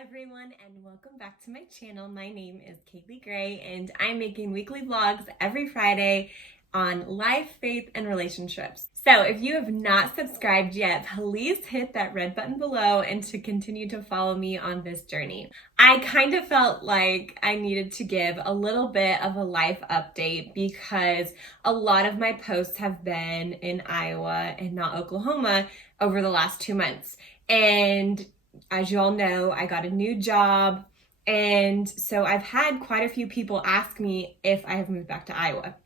everyone, and welcome back to my channel. My name is Kaley Gray, and I'm making weekly vlogs every Friday on life, faith, and relationships. So if you have not subscribed yet, please hit that red button below and to continue to follow me on this journey. I kind of felt like I needed to give a little bit of a life update because a lot of my posts have been in Iowa and not Oklahoma over the last 2 months. And as you all know, I got a new job, and so I've had quite a few people ask me if I have moved back to Iowa.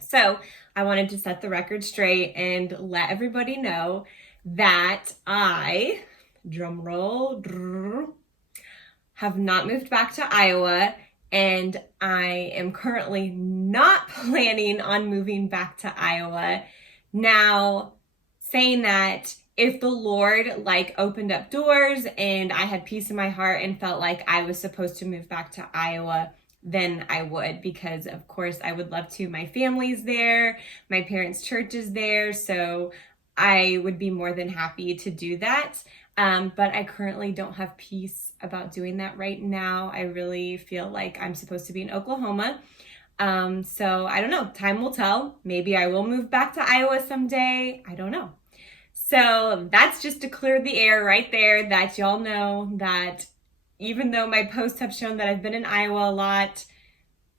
So I wanted to set the record straight and let everybody know that I, drum roll, have not moved back to Iowa, and I am currently not planning on moving back to Iowa. Now, saying that, if the Lord opened up doors and I had peace in my heart and felt like I was supposed to move back to Iowa, then I would, because of course I would love to. My family's there, my parents' church is there, so I would be more than happy to do that. But I currently don't have peace about doing that right now. I really feel like I'm supposed to be in Oklahoma. So I don't know, time will tell. Maybe I will move back to Iowa someday. I don't know. So that's just to clear the air right there, that y'all know that even though my posts have shown that I've been in Iowa a lot,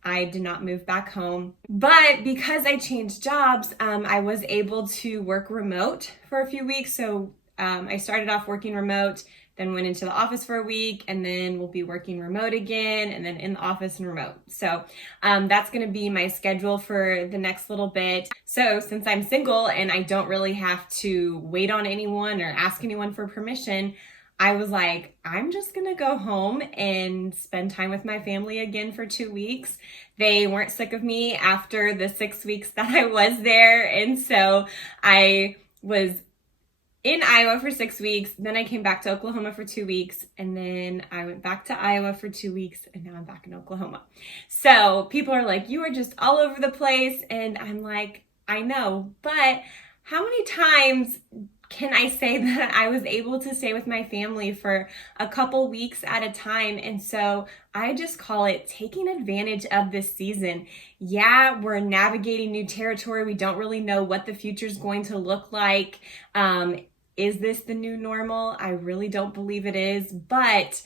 I did not move back home. But because I changed jobs, I was able to work remote for a few weeks. So I started off working remote, then went into the office for a week, and then we'll be working remote again, and then in the office and remote. So that's gonna be my schedule for the next little bit. So since I'm single and I don't really have to wait on anyone or ask anyone for permission, I was like, I'm just gonna go home and spend time with my family again for 2 weeks. They weren't sick of me after the 6 weeks that I was there, and so I was in Iowa for 6 weeks, then I came back to Oklahoma for 2 weeks, and then I went back to Iowa for 2 weeks, and now I'm back in Oklahoma. So people are like, you are just all over the place, and I'm like, I know, but how many times can I say that I was able to stay with my family for a couple weeks at a time? And so I just call it taking advantage of this season. Yeah, we're navigating new territory. We don't really know what the future is going to look like. Is this the new normal? I really don't believe it is, but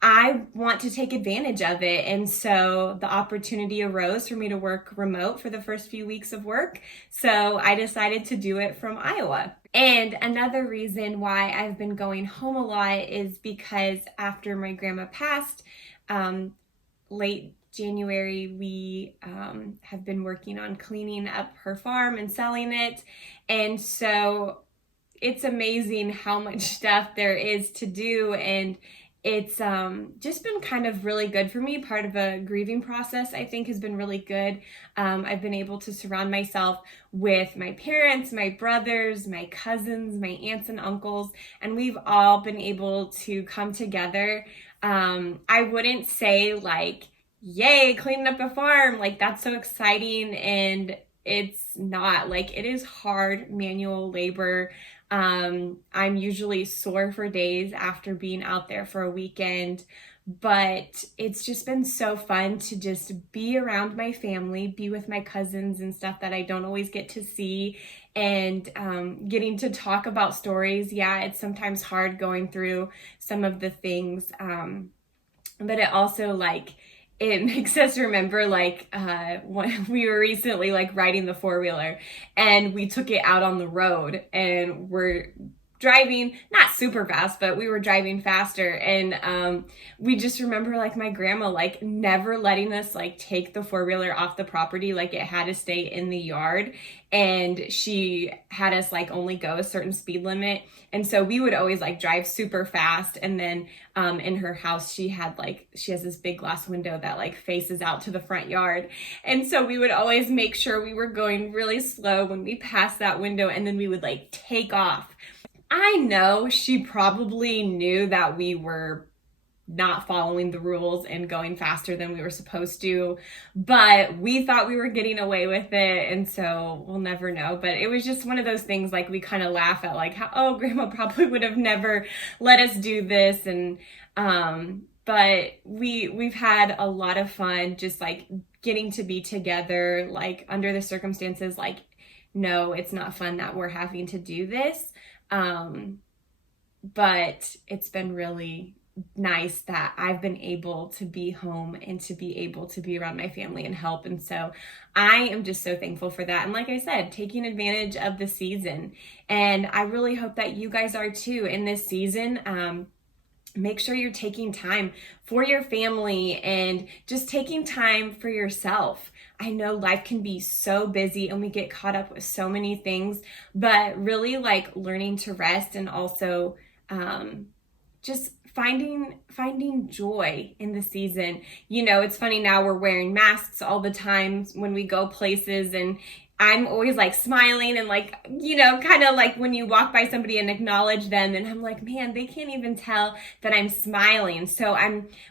I want to take advantage of it. And so the opportunity arose for me to work remote for the first few weeks of work. So I decided to do it from Iowa. And another reason why I've been going home a lot is because after my grandma passed, late January, we have been working on cleaning up her farm and selling it. And so it's amazing how much stuff there is to do, and it's just been kind of really good for me. Part of a grieving process, I think, has been really good. I've been able to surround myself with my parents, my brothers, my cousins, my aunts and uncles, and we've all been able to come together. I wouldn't say yay, cleaning up a farm, that's so exciting, and it's not. It is hard manual labor. I'm usually sore for days after being out there for a weekend, but it's just been so fun to just be around my family, be with my cousins and stuff that I don't always get to see, and getting to talk about stories. Yeah, it's sometimes hard going through some of the things, but it also it makes us remember when we were recently riding the four-wheeler, and we took it out on the road, and we're driving not super fast, but we were driving faster, and we just remember my grandma never letting us take the four-wheeler off the property. It had to stay in the yard, and she had us only go a certain speed limit, and so we would always drive super fast. And then in her house, she has this big glass window that faces out to the front yard, and so we would always make sure we were going really slow when we passed that window, and then we would take off. I know she probably knew that we were not following the rules and going faster than we were supposed to, but we thought we were getting away with it, and so we'll never know. But it was just one of those things we kind of laugh at, how, oh, grandma probably would have never let us do this. And But we've had a lot of fun just like getting to be together, like under the circumstances, like, no, it's not fun that we're having to do this. But it's been really nice that I've been able to be home and to be able to be around my family and help. And so I am just so thankful for that. And like I said, taking advantage of the season. And I really hope that you guys are too in this season. Make sure you're taking time for your family and just taking time for yourself. I know life can be so busy and we get caught up with so many things, but really like learning to rest and also just finding joy in the season. You know, it's funny now we're wearing masks all the time when we go places, and I'm always like smiling and like, you know, kind of like when you walk by somebody and acknowledge them, and I'm like, man, they can't even tell that I'm smiling. So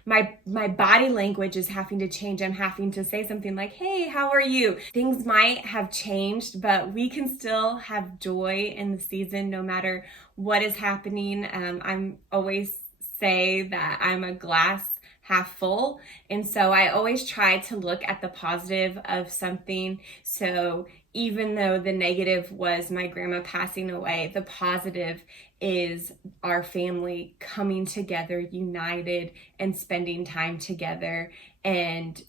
my body language is having to change. I'm having to say something like, hey, how are you? Things might have changed, but we can still have joy in the season no matter what is happening. I'm always say that I'm a glass half full. And so I always try to look at the positive of something. So even though the negative was my grandma passing away, the positive is our family coming together, united, and spending time together, and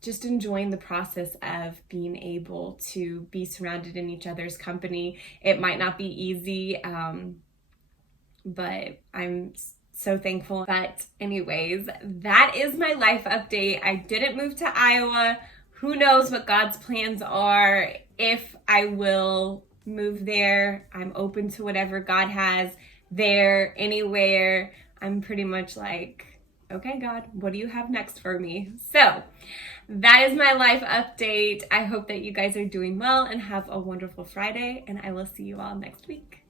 just enjoying the process of being able to be surrounded in each other's company. It might not be easy, but I'm so thankful. But anyways, that is my life update. I didn't move to Iowa. Who knows what God's plans are, if I will move there. I'm open to whatever God has there, anywhere. I'm pretty much like, okay, God, what do you have next for me? So that is my life update. I hope that you guys are doing well and have a wonderful Friday, and I will see you all next week.